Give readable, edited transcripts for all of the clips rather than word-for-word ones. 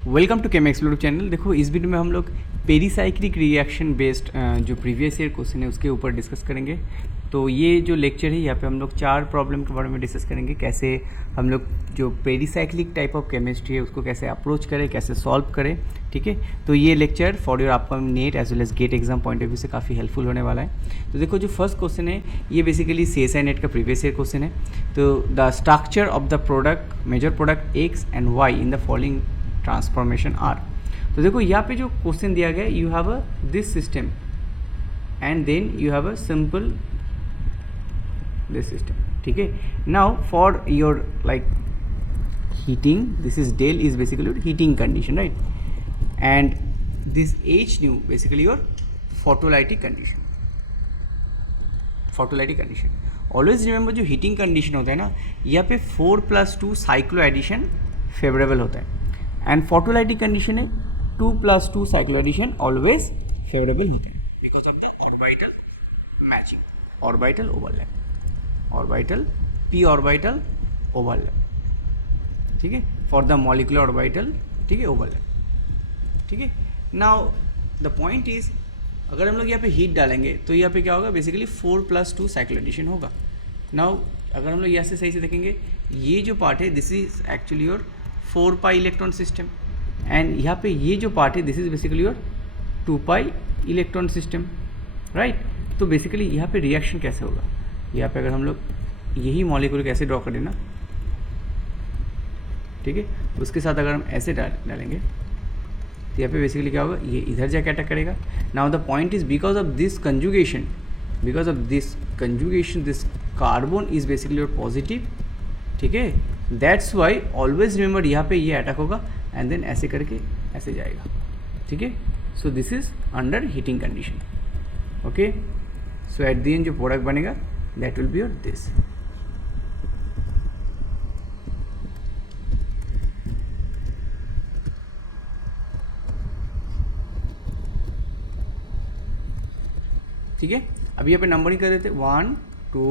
Welcome to Chem Explore channel. देखो इस video में हम लोग पेरीसाइक्लिक रिएक्शन बेस्ड जो प्रीवियस ईयर क्वेश्चन है उसके ऊपर डिस्कस करेंगे। तो ये जो लेक्चर है यहाँ पे हम लोग 4 प्रॉब्लम के बारे में डिस्कस करेंगे, कैसे हम लोग जो पेरीसाइक्लिक टाइप ऑफ केमिस्ट्री है उसको कैसे अप्रोच करें, कैसे सॉल्व करें। ठीक है, तो ये lecture for your upcoming NET as well as GATE exam point of view से काफ़ी हेल्पफुल होने वाला है। तो देखो जो फर्स्ट क्वेश्चन है ये बेसिकली CSI नेट का प्रीवियस ईयर क्वेश्चन है। तो the structure of the product major product X and Y in the following transformation are. तो देखो यहाँ पे जो क्वेश्चन दिया गया, you have a this system and then you have a simple this system. ठीक है, now for your like heating, this is del is basically your heating condition, right? And this H nu basically your photolytic condition. Photolytic condition. Always remember जो heating condition होता है ना, यहाँ पे 4+2 cyclo addition favorable होता है, and photolytic condition है 2+2 cyclo addition always favorable होते हैं because of the orbital matching, orbital overlap, orbital p orbital overlap. ठीक है, फॉर द मॉलिकुलर ऑर्बिटल, ठीक है, ओवरलैप। ठीक है, नाउ द पॉइंट इज अगर हम लोग यहाँ पे हीट डालेंगे तो यहाँ पे क्या होगा, बेसिकली 4+2 साइकिल एडिशन होगा। नाउ अगर हम लोग यहाँ से सही से देखेंगे, ये जो पार्ट है this is actually your 4π electron system, and यहाँ पे ये जो पार्ट है this is basically your 2π electron system, right. तो बेसिकली यहाँ पे रिएक्शन कैसे होगा, यहाँ पे अगर हम लोग यही मॉलिक्यूल कैसे ड्रॉ करें ना, ठीक है, उसके साथ अगर हम ऐसे डालेंगे तो यहाँ पे बेसिकली क्या होगा, ये इधर जाके अटैक करेगा। Now the point is because of this conjugation, this carbon is basically your positive. ठीक है, दैट्स वाई ऑलवेज रिमेंबर यहाँ पे ये अटैक होगा एंड देन ऐसे करके ऐसे जाएगा। ठीक है, सो this is under heating condition. Okay, so at the end जो प्रोडक्ट बनेगा that will be your this. ठीक है, अभी यहाँ पे नंबरिंग कर देते 1 2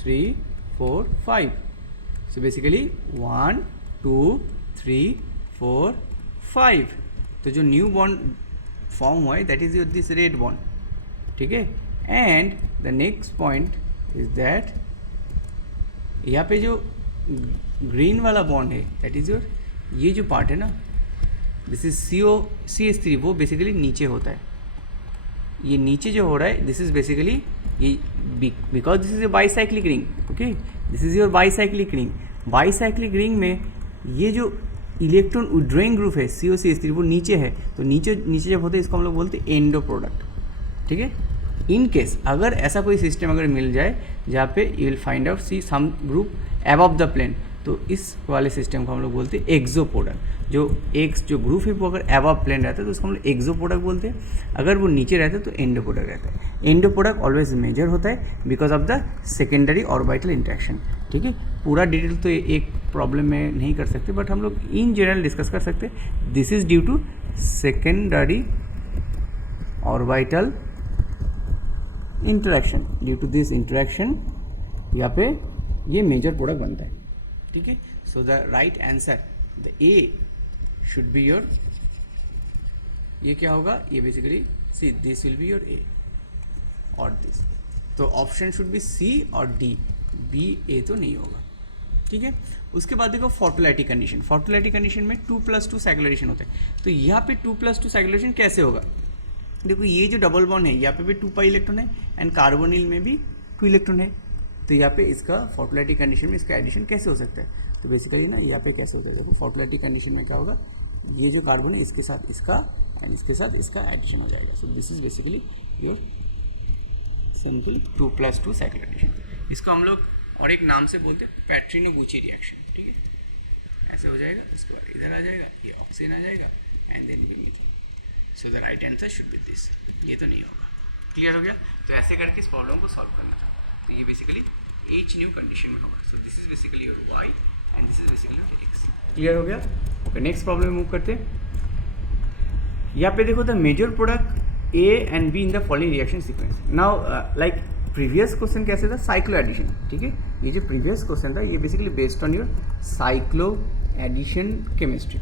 3 4 5। So basically 1 2 3 4 5। तो जो न्यू बॉन्ड फॉर्म हुआ है that is your this red bond. ठीक है, and the next point is that यहाँ पे जो ग्रीन वाला बॉन्ड है दैट इज योर, ये जो पार्ट है ना दिस इज CH3, वो बेसिकली नीचे होता है। ये नीचे जो हो रहा है दिस इज बेसिकली ये because this is a bicyclic ring. Okay, this is your bicyclic ring. Bicyclic ring में ये जो इलेक्ट्रॉन विड्रॉइंग ग्रुप है COCH3 वो नीचे है, तो नीचे जब होते हैं इसको हम लोग बोलते हैं एंडो प्रोडक्ट। ठीक है, इन केस अगर ऐसा कोई सिस्टम अगर मिल जाए जहाँ पे you will find out see some group above the plane, तो इस वाले सिस्टम को हम लोग बोलते हैं एक्सो प्रोडक्ट। जो एक्स जो ग्रुप है वो अगर अबव प्लेन रहता है तो उसको हम लोग एक्सो प्रोडक्ट बोलते हैं, अगर वो नीचे रहता है तो एंडो प्रोडक्ट रहता है। एंडो प्रोडक्ट ऑलवेज मेजर होता है because of the secondary orbital interaction. ठीक है, पूरा डिटेल तो एक प्रॉब्लम में नहीं कर सकते, बट हम लोग इन जनरल डिस्कस कर सकते हैं। This is due to secondary orbital interaction, due to this interaction यहाँ पे ये मेजर प्रोडक्ट बनता है। ठीक है, so the right answer the A should be your, ये क्या होगा, ये basically see this will be your A और दिस, तो ऑप्शन शुड बी सी और डी, बी ए तो नहीं होगा। ठीक है, उसके बाद देखो फोटोलाइटिक कंडीशन। फोटोलाइटिक कंडीशन में 2+2 साइकिल एडिशन होता है, तो यहाँ पे 2+2 साइकिल एडिशन कैसे होगा, देखो ये जो डबल बॉन्ड है यहाँ पे भी 2π इलेक्ट्रॉन है एंड कार्बोनिल में भी 2 इलेक्ट्रॉन है, तो यहाँ पे इसका फोटोलाइटिक कंडीशन में इसका एडिशन कैसे हो सकता है, तो बेसिकली ना यहाँ पे कैसे होता है, देखो फोटोलाइटिक कंडीशन में क्या होगा, ये जो कार्बन है इसके साथ इसका एंड इसके साथ इसका एडिशन हो जाएगा। So this is basically your simple 2+2 cycle addition. इसको हम लोग और एक नाम से बोलते हैं पेट्रिनो-बुची रिएक्शन। ठीक है, ऐसे हो जाएगा, उसके बाद इधर आ जाएगा, ये ऑक्सीजन आ जाएगा एंड देन ये methane. So the right answer should B this, ये तो नहीं होगा। क्लियर हो गया, तो ऐसे करके इस प्रॉब्लम को सॉल्व करना था। तो ये बेसिकली H न्यू कंडीशन में होगा। So this is basically your Y and this is basically your X। Clear हो गया, ओके, नेक्स्ट प्रॉब्लम में मूव करते हैं। यहाँ पे देखो the major product A and B in the following reaction sequence. Now like previous question कैसे था, साइक्लो एडिशन। ठीक है, ये जो प्रीवियस क्वेश्चन था ये basically based on your cyclo addition chemistry,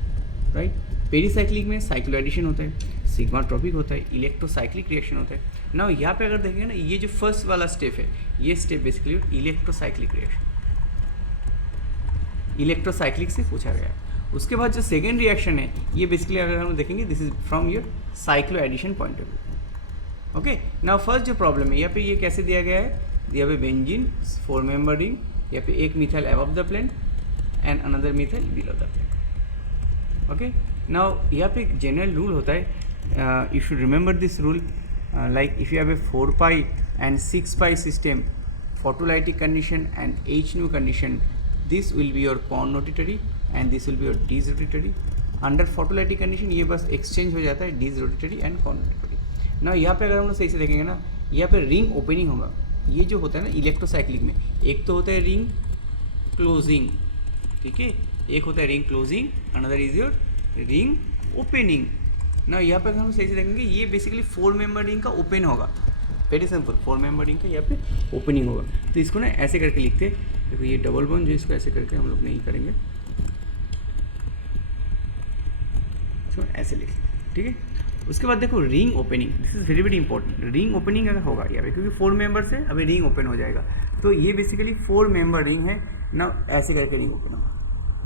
right. Pericyclic में साइक्लो एडिशन होता है, सिग्माट्रोपिक होता है, इलेक्ट्रोसाइक्लिक रिएक्शन होता है। ना यहाँ पे अगर देखेंगे ना, ये जो फर्स्ट वाला स्टेप है, ये step basically electrocyclic reaction, electrocyclic से पूछा गया है। उसके बाद जो सेकेंड रिएक्शन है, ये बेसिकली अगर हम देखेंगे, this is from your cyclo addition point of view. Okay, now first जो प्रॉब्लम है यहाँ पे, ये कैसे दिया गया है, यहाँ पे बेंजीन 4 मेंबर रिंग, यहाँ पे एक methyl above the plane and another methyl below the plane. Okay, now यहाँ पे एक जनरल रूल होता है, you should remember this rule, like if you have a 4 pi and 6 pi system, photolytic condition and H nu condition, this will be your conrotatory and this will be your disrotatory. Under photolytic condition ये बस exchange हो जाता है disrotatory and conrotatory. ना यहाँ पे अगर हम लोग सही से देखेंगे ना, यहाँ पे रिंग ओपनिंग होगा। ये जो होता है ना इलेक्ट्रोसाइक्लिक में, एक तो होता है रिंग क्लोजिंग, ठीक है, एक होता है ring closing, another is your ring opening. ना यहाँ पे अगर हम सही से देखेंगे, ये बेसिकली 4 मेंबर रिंग का ओपन होगा, वेरी सिंपल, 4 मेंबर रिंग का यहाँ पे ओपनिंग होगा। तो इसको ना ऐसे करके लिखते, देखो ये डबल बॉन्ड जो, इसको ऐसे करके हम लोग नहीं करेंगे, इसको ऐसे लिख, ठीक है। उसके बाद देखो ring opening, this is very very important. Ring opening अगर होगा यहाँ पे, क्योंकि 4 मेंबर से अभी रिंग ओपन हो जाएगा, तो ये बेसिकली 4 मेंबर रिंग है ना, ऐसे करके रिंग ओपन होगा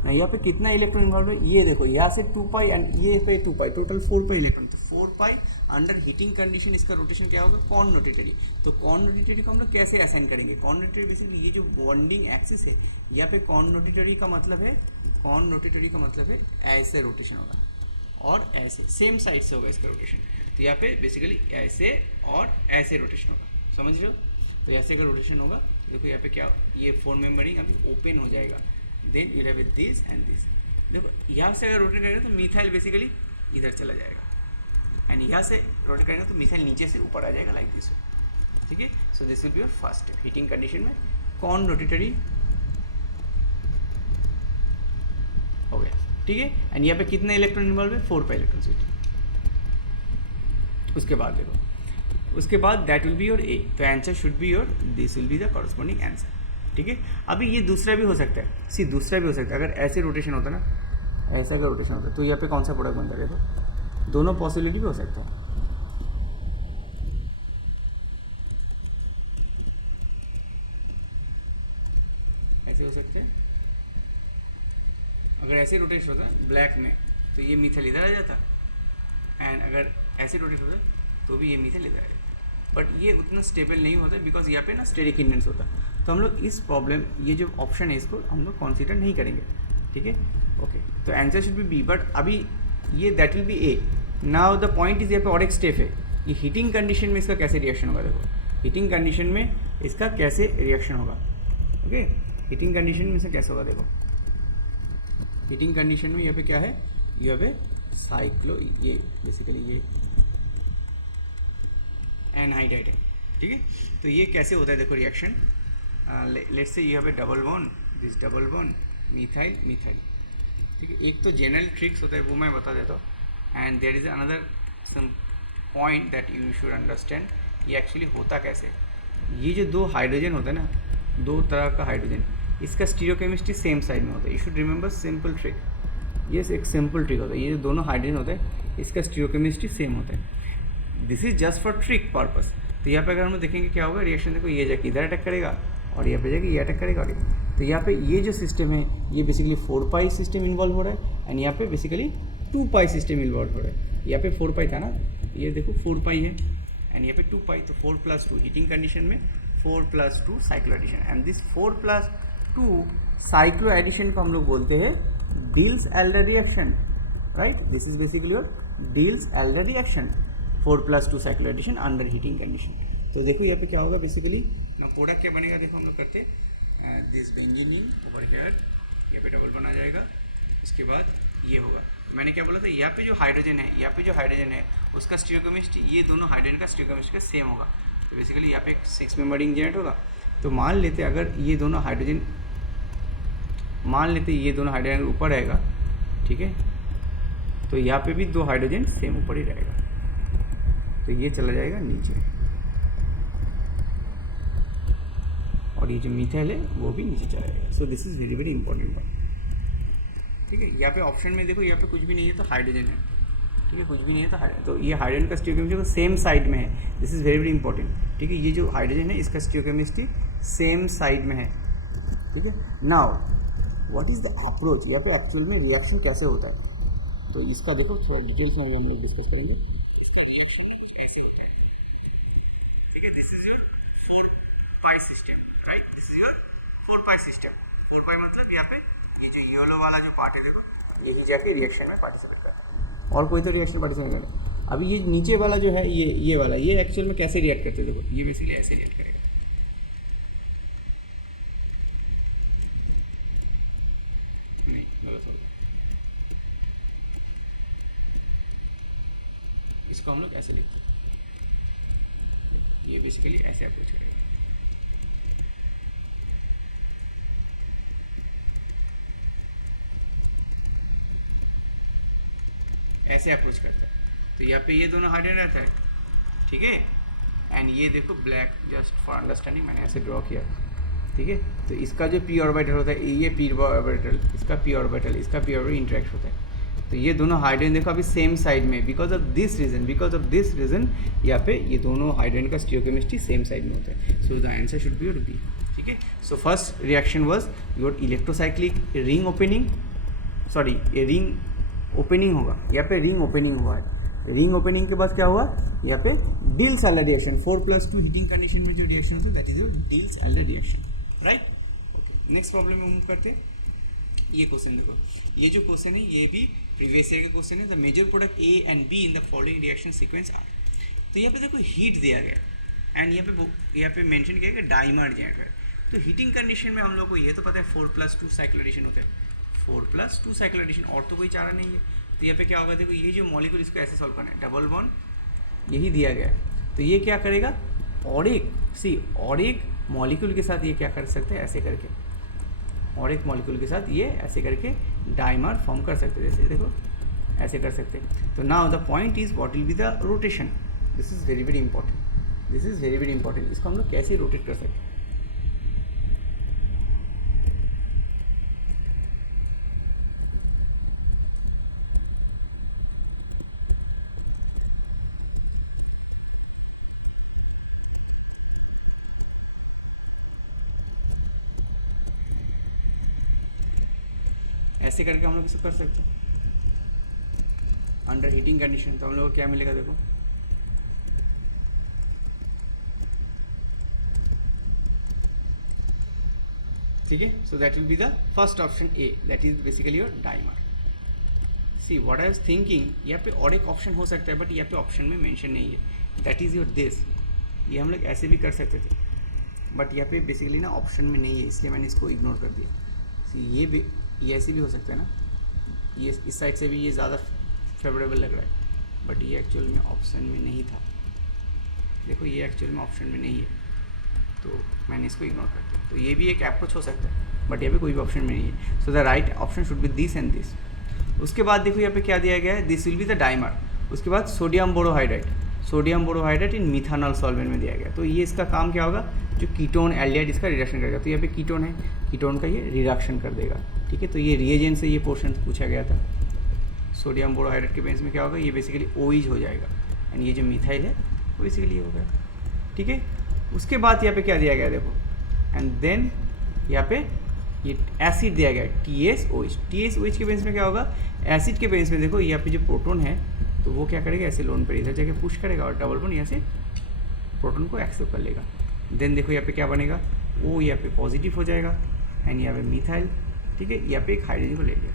ना। यहाँ पे कितना इलेक्ट्रॉन इन्वॉल्व है, ये देखो यहाँ से 2 पाई एंड ये पे 2 पाई, टोटल 4 पाई इलेक्ट्रॉन। तो 4 पाई अंडर हीटिंग कंडीशन इसका रोटेशन क्या होगा, कॉनरोटेटरी। तो कॉनरोटेटरी को हम लोग कैसे असाइन करेंगे, कॉनरोटेटरी बेसिकली ये जो बॉन्डिंग एक्सिस है, यहाँ पे कॉनरोटेटरी का मतलब है, कॉनरोटेटरी का मतलब है ऐसे रोटेशन होगा और ऐसे सेम साइड से होगा इसका रोटेशन। तो यहाँ पे बेसिकली ऐसे और ऐसे रोटेशन होगा, समझ रहे हो। तो ऐसे का रोटेशन होगा, देखो यहाँ पे क्या, ये 4 मेंबरिंग अभी ओपन हो जाएगा, then you have this and this. देखो यहाँ से अगर रोटेट करेंगे तो मिथाइल बेसिकली इधर चला जाएगा, एंड यहाँ से रोटेट करेंगे तो मिथाइल नीचे से ऊपर आ जाएगा, लाइक दिस, ठीक है। So this will be your first step heating condition में, कॉन रोटेटरी हो गया, ठीक है। एंड यहाँ पे कितने इलेक्ट्रॉन इन्वॉल्व है, 4 पाई इलेक्ट्रॉन सिस्टम। उसके बाद देखो, उसके बाद दैट विल बी योर ए, तो answer should be your, this will be the corresponding answer, ठीक है। अभी ये दूसरा भी हो सकता है, सी दूसरा भी हो सकता है, अगर ऐसे रोटेशन होता ना, ऐसा अगर रोटेशन होता तो यहाँ पे कौन सा प्रोडक्ट बनता है, तो दोनों पॉसिबिलिटी भी हो सकता है। ऐसे हो सकते हैं, अगर ऐसे रोटेशन होता ब्लैक में तो ये मिथाइल इधर आ जाता, एंड अगर ऐसे रोटेट होता तो भी ये मिथाइल इधर आ जाता, बट ये उतना स्टेबल नहीं होता बिकॉज यहाँ पे ना स्टेरिक इंडेंस होता। तो हम लोग इस प्रॉब्लम, ये जो ऑप्शन है इसको हम लोग कंसीडर नहीं करेंगे, ठीक है। ओके, तो answer should be B, but अभी ये that will be A. Now the point is, यहाँ पे और एक स्टेप है, ये हीटिंग कंडीशन में इसका कैसे रिएक्शन होगा। देखो हीटिंग कंडीशन में इसका कैसे रिएक्शन होगा, ओके। हीटिंग कंडीशन में इसका कैसे होगा, देखो हीटिंग कंडीशन में यहाँ पे क्या है, यहाँ पे साइक्लो, ये बेसिकली ये एनहाइड्राइड है, ठीक है। तो ये कैसे होता है, देखो रिएक्शन, लेट्स से यहाँ पे double bond, this double bond, methyl methyl, ठीक है। एक तो जनरल ट्रिक्स होता है वो मैं बता देता हूँ, and there is another some point that you should understand, ये एक्चुअली होता कैसे। ये जो 2 हाइड्रोजन होता है ना, 2 तरह का हाइड्रोजन, इसका स्टीरियोकेमिस्ट्री सेम साइड में होता है, you should remember simple trick, ये एक सिंपल ट्रिक होता है। ये जो दोनों हाइड्रोजन होता है इसका स्टीरियोकेमिस्ट्री सेम होता है, this is just for trick purpose. तो यहाँ पे अगर हम देखेंगे क्या होगा रिएक्शन, देखो ये जाके इधर अटैक करेगा और यहाँ पे जाके ये अटैक करेगा, तो यहाँ पे ये जो सिस्टम है ये बेसिकली 4 पाई सिस्टम इन्वॉल्व हो रहा है, एंड यहाँ पे बेसिकली 2 पाई सिस्टम इन्वॉल्व हो रहा है। यहाँ पे 4 पाई था ना, ये देखो 4 पाई है, एंड यहाँ पे 2 पाई, तो 4 + 2 हीटिंग कंडीशन में 4 + 2 cyclo addition, and this 4 + 2 cyclo addition को हम लोग बोलते हैं Diels Alder reaction, right. This is basically your Diels Alder reaction, 4 + 2 cyclo addition under heating condition. तो देखो यहाँ पे क्या होगा बेसिकली ना, प्रोडक्ट क्या बनेगा, देखो हम लोग करते दिस बेंजीन ओवर हियर, यहाँ पे डबल बना जाएगा। उसके बाद ये होगा, मैंने क्या बोला था, यहाँ पे जो हाइड्रोजन है, यहाँ पे जो हाइड्रोजन है उसका स्टीरियोकेमिस्ट्री, ये दोनों हाइड्रोजन का स्टीरियोकेमिस्ट्री सेम होगा। तो बेसिकली यहाँ पे एक 6 मेंबर रिंग जनरेट होगा। तो मान लेते अगर ये दोनों हाइड्रोजन, मान लेते ये दोनों हाइड्रोजन ऊपर रहेगा, ठीक है, तो यहाँ पे भी 2 हाइड्रोजन सेम ऊपर ही रहेगा, तो ये चला जाएगा नीचे, और ये जो मिथाइल है वो भी नीचे चला जाएगा। So this is very very important point. ठीक है, यहाँ पे ऑप्शन में देखो यहाँ पे कुछ भी नहीं है तो हाइड्रोजन है, ठीक है, कुछ भी नहीं है तो हाइड्रोजन, तो ये हाइड्रोजन का स्टियोकेमिस्ट्री सेम साइड में है, this is very very important, ठीक है, ये जो हाइड्रोजन है इसका स्टियोकेमिस्ट्री सेम साइड में है, ठीक है। Now what is the approach, यहाँ पे एक्चुअल में रिएक्शन कैसे होता है, तो इसका देखो थोड़ा डिटेल्स में हम लोग डिस्कस करेंगे। येलो वाला जो पार्ट है देखो यही जाके रिएक्शन में पार्टिसिपेट करता है, और कोई तो रिएक्शन पार्टिसिपेट करेगा। अभी ये नीचे वाला जो है ये वाला ये एक्चुअल में कैसे रिएक्ट करते हैं, देखो ये बेसिकली ऐसे रिएक्ट करेगा, नहीं गलत होगा, इसको हम लोग ऐसे लिखते हैं, ये बेसिकली ऐसे अप्रोच करेगा, ऐसे अप्रोच करता है, तो यहाँ पे ये दोनों हाइड्रोजन रहता है, ठीक है, एंड ये देखो ब्लैक, जस्ट फॉर अंडरस्टैंडिंग मैंने ऐसे ड्रॉ किया, ठीक है, तो इसका जो पी ऑर्बिटल होता है ये पी ऑर्बिटल, इसका पी ऑर्बिटल, इसका पी ऑर्बिटल इंटरेक्ट होता है, तो ये दोनों हाइड्रोजन देखो अभी सेम साइड में, बिकॉज ऑफ दिस रीजन यहाँ पे ये दोनों हाइड्रोजन का स्टियोकेमिस्ट्री सेम साइड में होता है, so the answer should be your B, ठीक है। So first reaction was your electrocyclic ring opening, sorry ये रिंग ओपनिंग होगा, यहाँ पे रिंग ओपनिंग हुआ है, रिंग ओपनिंग के बाद क्या हुआ, यहाँ पे डिल्स-एल्डर रिएक्शन, 4+2 हीटिंग कंडीशन में जो रिएक्शन होता है that is your Diels Alder reaction, right. Okay, next problem में मूव करते हैं। ये क्वेश्चन देखो, ये जो क्वेश्चन है ये भी प्रीवियस ईयर का क्वेश्चन है, the major product A and B in the following reaction sequence are, तो यहाँ पे देखो हीट दिया गया एंड यहाँ पे मेंशन किया गया डाइमर दिया गया, तो हीटिंग कंडीशन में हम लोग को ये तो पता है 4+2 साइकिल एडिशन होता है, 4+2 साइकिल एडिशन, और तो कोई चारा नहीं है, तो यहाँ पे क्या होगा देखो ये जो मॉलिक्यूल इसको ऐसे सॉल्व करना है, डबल बॉन्ड यही दिया गया है, तो ये क्या करेगा और एक मॉलिक्यूल के साथ ये क्या कर सकते हैं ऐसे करके, और एक मॉलिक्यूल के साथ ये ऐसे करके डाइमर फॉर्म कर सकते हैं, जैसे देखो ऐसे कर सकते हैं। तो now the point is what will be the rotation, this is very very important, इसको हम लोग कैसे रोटेट कर सकते हैं। ऐसे करके हम लोग इसको कर सकते हैं अंडर हीटिंग कंडीशन, तो हम लोग को क्या मिलेगा देखो, ठीक है, so that will be the first option A, that is basically your dimer. See what I was thinking, यहाँ पे और एक ऑप्शन हो सकता है बट यहाँ पे ऑप्शन में मेंशन नहीं है, दैट इज योर दिस, ये हम लोग ऐसे भी कर सकते थे बट यहाँ पे बेसिकली ना ऑप्शन में नहीं है, इसलिए मैंने इसको इग्नोर कर दिया। सी ये ऐसे भी हो सकता है ना, ये इस साइड से भी ये ज़्यादा फेवरेबल लग रहा है बट ये एक्चुअल में ऑप्शन में नहीं था, देखो ये एक्चुअल में ऑप्शन में नहीं है, तो मैंने इसको इग्नोर कर दिया, तो ये भी एक अप्रोच हो सकता है बट यहाँ पे कोई भी ऑप्शन में नहीं है, so the right option should be this and this. उसके बाद देखो यहाँ पे क्या दिया गया है, this will be the dimer, उसके बाद सोडियम बोरोहाइड्रेट इन मिथानॉल सॉल्वेंट में दिया गया, तो ये इसका काम क्या होगा, जो कीटोन एल्डिहाइड इसका रिडक्शन करेगा, तो यहाँ पे कीटोन है, कीटोन का ये रिडक्शन कर देगा, ठीक है, तो ये रिएजेंट से ये पोर्शन पूछा गया था, सोडियम बोरोहाइड्रेट के बेस में क्या होगा, ये बेसिकली ओइज हो जाएगा एंड ये जो मिथाइल है वो बेसिकली ये होगा, ठीक है। उसके बाद यहाँ पे क्या दिया गया देखो, एंड देन यहाँ पे ये एसिड दिया गया TSOH के बेस में क्या होगा, एसिड के बेस में देखो यहाँ पे जो प्रोटोन है तो वो क्या करेगा, ऐसे लोन पर इधर जगह पुश करेगा और डबल बॉन्ड यहाँ से प्रोटोन को एक्सेप्ट कर लेगा, देन देखो यहाँ पे क्या बनेगा, ओ यहाँ पे पॉजिटिव हो जाएगा एंड यहाँ पे मिथाइल, ठीक है, यहाँ पे एक हाइड्रोजन को ले लिया,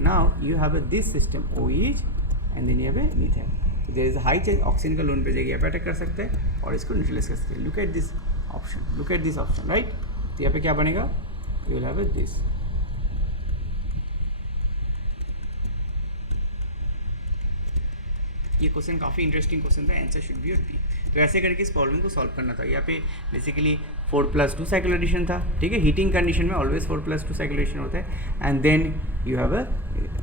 now you have this system OH and then यहाँ पे मिथाइल, तो there is high chance oxygen का लोन पे जाएगा, यहाँ पे अटैक कर सकते हैं और इसको न्यूट्रलाइज कर सकते हैं। Look at this option, right, तो यहाँ पे क्या बनेगा, यू विल हैव दिस, ये क्वेश्चन काफ़ी इंटरेस्टिंग क्वेश्चन था, answer should be your B. तो ऐसे करके इस प्रॉब्लम को सॉल्व करना था। यहाँ पे बेसिकली 4+2 साइकिल एडिशन था, ठीक है, हीटिंग कंडीशन में ऑलवेज 4+2 साइकिल एडिशन होता है and then you have a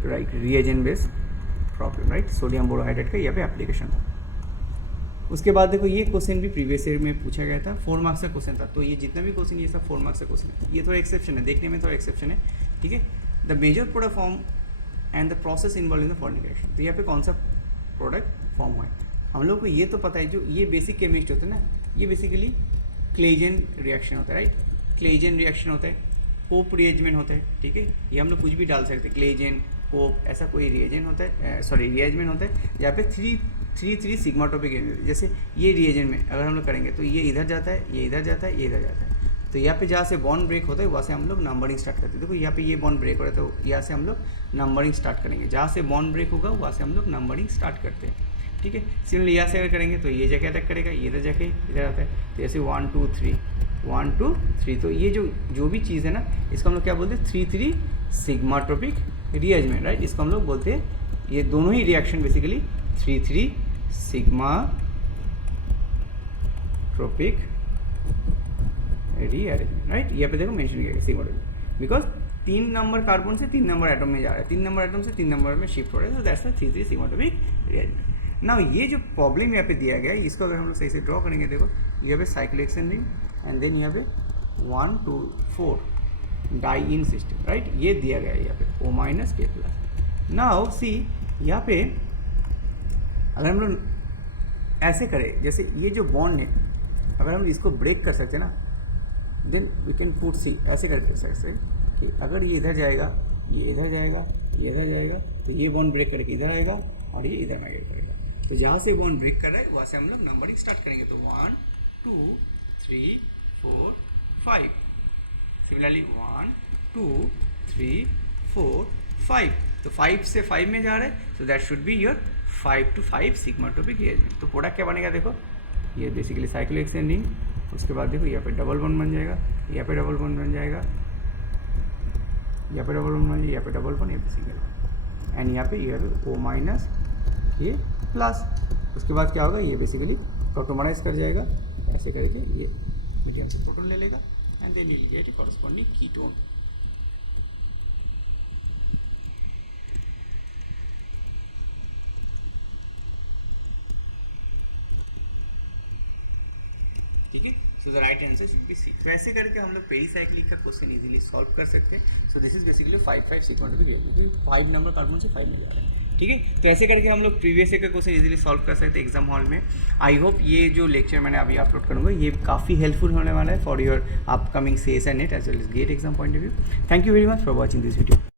right reagent base problem, right, sodium borohydride का यहाँ पे एप्लीकेशन था। उसके बाद देखो ये क्वेश्चन भी प्रीवियस ईयर में पूछा गया था, 4 मार्क्स का क्वेश्चन था, तो ये जितना भी क्वेश्चन ये सब 4 मार्क्स का क्वेश्चन है, ये थोड़ा एक्सेप्शन है, देखने में थोड़ा एक्सेप्शन है, ठीक है। The major product form and the process involve in the following reaction. तो यहाँ पे कौन सा प्रोडक्ट फॉर्म हुआ है, हम लोग को ये तो पता है, जो ये बेसिक केमिस्ट होता है ना, ये बेसिकली क्लेजन रिएक्शन होता है, राइट। क्लेजन रिएक्शन होता है, पोप रिएजमेंट होता है, ठीक है। ये हम लोग कुछ भी डाल सकते हैं, क्लेजन, पोप, ऐसा कोई रिएजेंट होता है, सॉरी रिएजमेंट होता है। यहाँ पे थ्री सिग्माटोपिक, जैसे ये रिएजेंट में अगर हम लोग करेंगे तो ये इधर जाता है, ये इधर जाता है, ये इधर जाता है। तो यहाँ पे जहाँ से बॉन्ड ब्रेक होता है वहाँ से हम लोग नंबरिंग स्टार्ट करते हैं। देखो यहाँ पे ये बॉन्ड ब्रेक हो रहा है, तो यहाँ से हम लोग नंबरिंग स्टार्ट करेंगे, जहाँ से बॉन्ड ब्रेक होगा वहाँ से हम लोग नंबरिंग स्टार्ट करते हैं, ठीक है। सिमिलरली यहाँ से अगर करेंगे तो ये जगह अटैक करेगा, ये इधर जाके इधर आता है। तो ऐसे 1 2 3 1 2 3, तो ये जो भी चीज़ है ना, इसको हम लोग क्या बोलते हैं, 3 सिग्माट्रोपिक रिएजमेंट, राइट। इसको हम लोग बोलते हैं, ये दोनों ही reaction basically 3 sigmatropic rearrangement, right. यहाँ पे देखो मेंशन किया गया सिग्माट्रोपिक, बिकॉज 3 नंबर कार्बन से 3 नंबर एटम में जा रहा है, 3 नंबर एटम से 3 नंबर में शिफ्ट हो रहा है, तो that's the 3 sigmatropic rearrangement. Now ये जो प्रॉब्लम यहाँ पे दिया गया है, इसको अगर हम लोग सही से ड्रॉ करेंगे, देखो यहाँ पे साइक्लोहेक्सेन रिंग एंड देन यहाँ पे 1 2 4 डाई इन सिस्टम, राइट। ये दिया गया है यहाँ पे O- K+। नाउ सी यहाँ पे अगर हम लोग ऐसे करें, जैसे ये जो बॉन्ड है, अगर हम इसको ब्रेक कर सकते हैं ना, देन वी कैन पुट सी, ऐसे करके सकते हैं कि अगर ये इधर जाएगा, ये इधर जाएगा, ये इधर जाएगा, तो ये बॉन्ड ब्रेक करके इधर आएगा और ये इधर माइग्रेट करेगा। तो जहाँ से बॉन्ड ब्रेक कर रहा है वहाँ से हम लोग नंबरिंग स्टार्ट करेंगे, तो 1 2 3 4 5। सिमिलरली 1 2 3 4 5, तो 5 से 5 में जा रहा है, तो that should be your 5 to 5 sigmatropic rearrangement. तो प्रोडक्ट क्या बनेगा, देखो ये बेसिकली साइक्लोहेक्सेन रिंग, उसके बाद देखो यहाँ पे डबल बॉन्ड बन जाएगा, यहाँ पे डबल बॉन्ड बन जाएगा, यहाँ पे डबल बॉन्ड बन जाएगा, यहाँ पे डबल बॉन्ड, यहाँ पे सिंगल बॉन्ड, एंड यहाँ पे ये O- K+। उसके बाद क्या होगा, ये बेसिकली ऑटोमराइज कर जाएगा, ऐसे करके ये मीडियम से प्रोटॉन ले लेगा and then will get corresponding ketone. ठीक है, so the right answer should be C. तो ऐसे करके हम लोग पेरीसाइक्लिक का क्वेश्चन इजीली सॉल्व कर सकते हैं। So this is basically 5 sigmatropic reaction, 5 number carbon से 5 में जा रहा है, ठीक है। तो ऐसे करके हम लोग प्रीवियस ईयर का क्वेश्चन इजीली सॉल्व कर सकते हैं एग्जाम हॉल में। आई होप ये जो लेक्चर मैंने अभी अपलोड करूँगा ये काफ़ी हेल्पफुल होने वाला है for your upcoming CS and NET as well as GATE exam point of view. Thank you very much for watching this video.